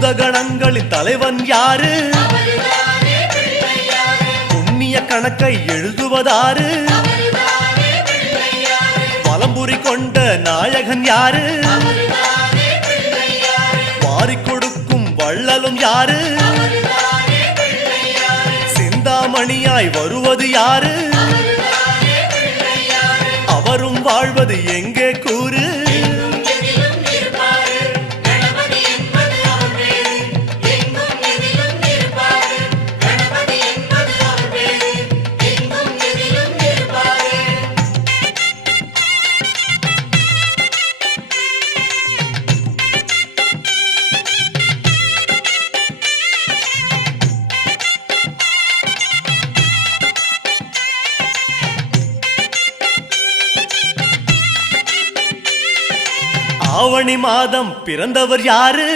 பூதகணங்களின் தலைவன் யாரு? புண்ணிய கணக்கை எழுதுவதாரு? வலம்புரி கொண்ட நாயகன் யாரு? வாரிக் கொடுக்கும் வள்ளலும் யாரு? சிந்தாமணியாய் வருவது யாரு? அவரும் வாழ்வது எங்கே கூறு? ஆவணி மாதம் பிறந்தவர் யாரு?